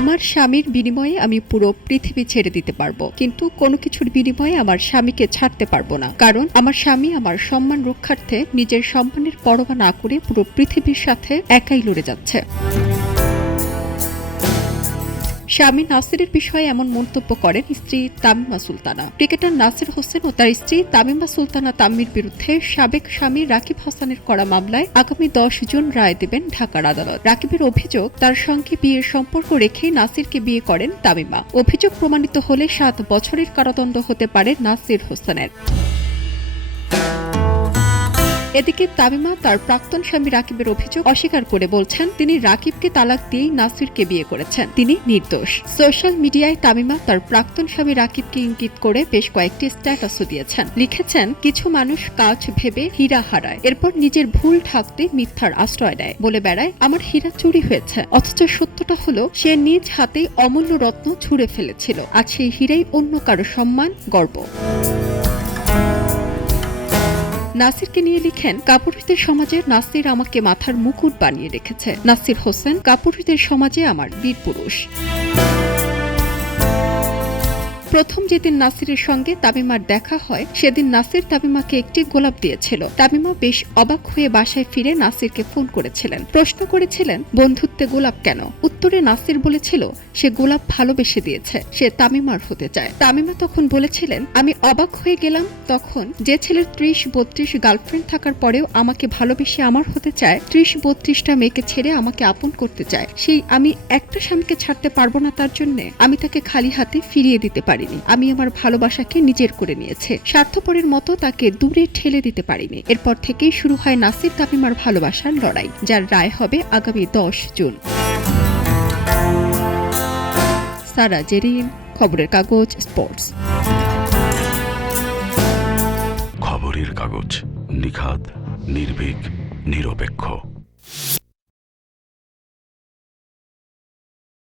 আমার স্বামীর বিনিময়ে আমি পুরো পৃথিবী ছেড়ে দিতে পারবো, কিন্তু কোনো কিছুর বিনিময়ে আমার স্বামীকে ছাড়তে পারবো না। কারণ আমার স্বামী আমার সম্মান রক্ষার্থে নিজের সম্মানের পরোয়া না করে পুরো পৃথিবীর সাথে একাই লড়ে যাচ্ছে। স্বামী নাসিরের বিষয়ে এমন মন্তব্য করেন স্ত্রী তামিমা সুলতানা। ক্রিকেটার নাসির হোসেন ও তার স্ত্রী তামিমা সুলতানা তাম্মির বিরুদ্ধে সাবেক স্বামী রাকিব হাসানের করা মামলায় আগামী 10 জুন রায় দেবেন ঢাকার আদালত। রাকিবের অভিযোগ, তার সঙ্গে বিয়ের সম্পর্ক রেখে নাসিরকে বিয়ে করেন তামিমা। অভিযোগ প্রমাণিত হলে 7 বছরের কারাদণ্ড হতে পারে নাসির হোসেনের। এদিকে তামিমা তার প্রাক্তন স্বামী রাকিবের অভিযোগ অস্বীকার করে বলছেন তিনি রাকিবকে তালাক দিয়েই নাসিরকে বিয়ে করেছেন, তিনি নির্দোষ। সোশ্যাল মিডিয়ায় তামিমা তার প্রাক্তন স্বামী রাকিবকে ইঙ্গিত করে বেশ কয়েকটি স্ট্যাটাসও দিয়েছেন। লিখেছেন, কিছু মানুষ কাজ ভেবে হীরা হারায়, এরপর নিজের ভুল ঢাকতে মিথ্যার আশ্রয় নেয়, বলে বেড়ায় আমার হীরা চুরি হয়েছে। অথচ সত্যটা হলো সে নিজ হাতেই অমূল্য রত্ন ছুঁড়ে ফেলেছিল। আজ সেই হীরাই অন্য কারো সম্মান, গর্ব। নাসিরকে নিয়ে লিখেন, কাপুরুষদের সমাজে নাসির আমাকে মাথার মুকুট বানিয়ে রেখেছে। নাসির হোসেন, কাপুরুষদের সমাজে আমার বীর পুরুষ। প্রথম যেদিন নাসিরের সঙ্গে তামিমার দেখা হয় সেদিন নাসির তামিমাকে একটি গোলাপ দিয়েছিল। তামিমা বেশ অবাক হয়ে বাসায় ফিরে নাসিরকে ফোন করেছিলেন, প্রশ্ন করেছিলেন বন্ধুত্বে গোলাপ কেন। উত্তরে নাসির বলেছিল সে গোলাপ ভালোবেসে দিয়েছে, সে তামিমার হতে চায়। তামিমা তখন বলেছিলেন, আমি অবাক হয়ে গেলাম তখন, যে ছেলের 30-32 গার্লফ্রেন্ড থাকার পরেও আমাকে ভালোবেসে আমার হতে চায়, 30-32টা মেয়েকে ছেড়ে আমাকে আপন করতে চায়, সেই আমি একটা স্বামীকে ছাড়তে পারবো না তার জন্যে। আমি তাকে খালি হাতে ফিরিয়ে দিতে পারি। আমি আমার ভালোবাসাকে নিজের করে নিয়েছে, স্বার্থপরের মতো তাকে দূরে ঠেলে দিতে পারিনি। এরপর থেকেই শুরু হয় নাসির তামিমার ভালোবাসার লড়াই, যার রায় হবে আগামী 10 জুন। সারা জেরিন, খবরের কাগজ, স্পোর্টস। খবরের কাগজ, নিখাদ, নির্ভীক, নিরপেক্ষ।